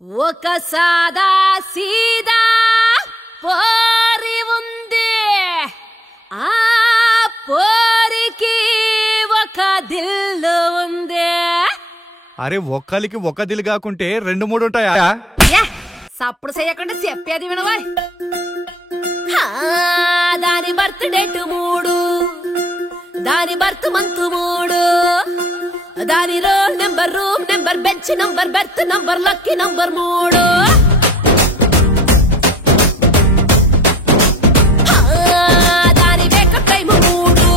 ఒక సాదా సీదా పోరి ఉంది, ఆ పోరికి ఒక దిల్లు ఉంది. అరే ఒక్కలికి ఒక దిల్ కాకుంటే రెండు మూడు ఉంటాయా? సప్పుడు చేయకుండా చెప్పేది వినవా. దాని బర్త్ డేట్ 3, దాని బర్త్ మంత్ 3, దాని roll number, room number, bench number, berth number, lucky number 3. దాని వేకప్ టైం 3,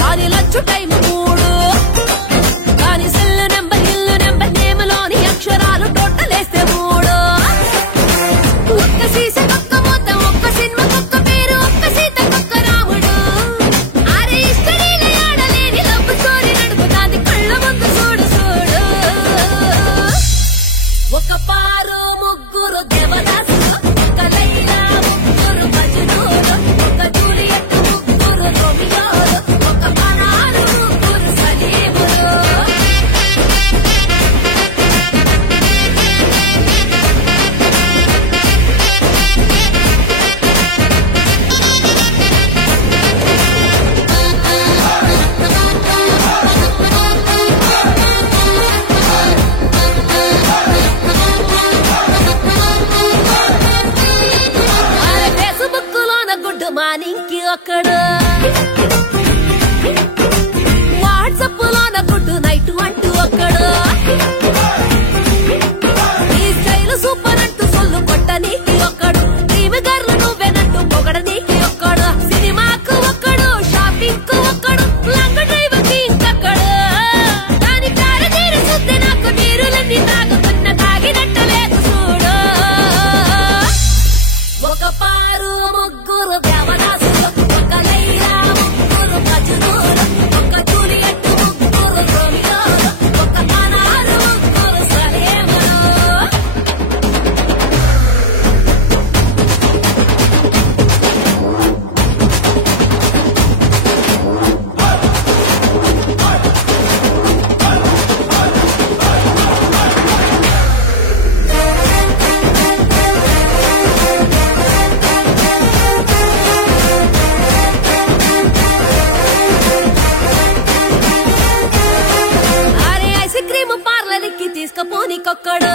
దాని లంచ్ టైం 3, దాని సెల్ నెంబర్, ఇల్లు నెంబర్, నేమ్లోని అక్షరాలు టోటల్ వేస్తే 3. ఒక్క సీస ఒక్క మూత, ఒక్క సినిమా ఒక్క పేరు, ఒక్క సీత ఒక్క రాముడు. అరే ఇష్టరీల ఆడలేని లవ్ స్టోరీ నడుపుతాంది కళ్ళ ముందు చూడు చూడు. ఒక పారు ముగ్గురు దేవదాసులు, ఒక లైలా ముగ్గురు మజ్నూలు, ఒక జూలియట్ ముగ్గురు రోమియోలు, ఒక పనాలు ముగ్గురు సలీములు. అరే ఫేస్బుక్ లోన గుడ్ మార్నింగ్ కి ఒక్కడు, వాట్సాప్ లోన గుడ్ నైట్ అంటూ ఒక్కడు, ఈ స్టైల్ సూపర్ అంటూ సొల్లు కొట్ట నీకి ఒక్కడు, డ్రీమ్ గర్ల్ నువ్వేనంటూ పొగడ నీకి ఒక్కడు, సినిమాకు ఒక్కడు, షాపింగ్ కు ఒక్కడు, లాంగ్ డ్రైవ్ కి ఇంకొక్కడు. దాని కారు తీరు చూస్తే నాకు నీరులన్నీ తాగుతున్న తాగినట్టు లేదు చూడు. ఒక పారు ముగ్గురు దేవదాసులు, ఒక లైలా ముగ్గురు మజ్నూలు, ఒక జూలియట్ ముగ్గురు రోమియోలు, ఒక పనాలు ముగ్గురు సలీములు. అరే ఐస్ క్రీమ్ పార్లర్ కి తీసుకపోనికొక్కడు,